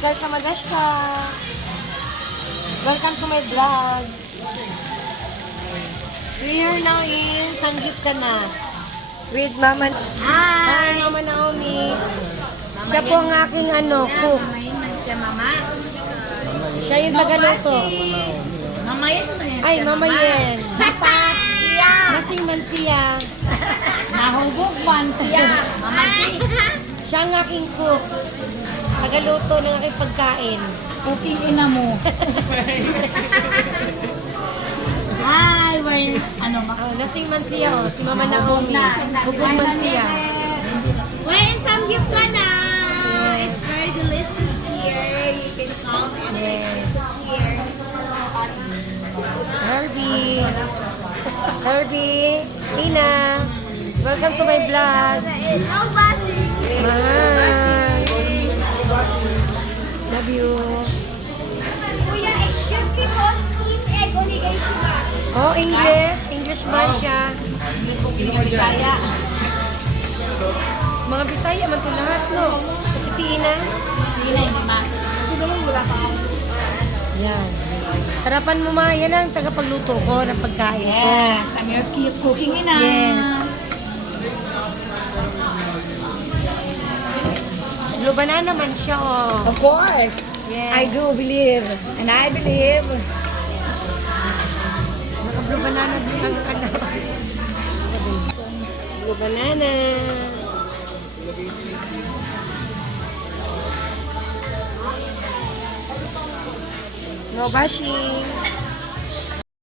Welcome Magashta. Welcome to my vlog. We are now in Sanggip ka na. With Mama. Hi, Mama Naomi. Siya po ang aking cook. Siya yung tagaluto. Ay, Mama Yen. Nasing man siya. Nahubog man siya. Mama G. Siya ang aking cook. Tagaluto ng aking pagkain. Cooking ina mo. Hi, where, Lasing man siya, si Mama Naomi. Bubog man siya. We're in Samgyup ka na. It's very delicious here. You can come and here. Herbie, Tina, welcome to my vlog. Oh, Basi. Mahal. Love you. Kuya, excuse me po. Each egg obligation ba? Oh, English. English man siya. Bisaya. Mga Bisaya man ito lahat, no? Si Ina. Sige na, hindi ma. Yan. Sarapan mo ma, yan ang tagapagluto ko ng pagkain ko. Yes, I'm your cooking ina. Yes. Blue banana man siya, oh. Of course. Yes. I do believe. And I believe. Naka-blue banana din ang Blue banana. No bashing.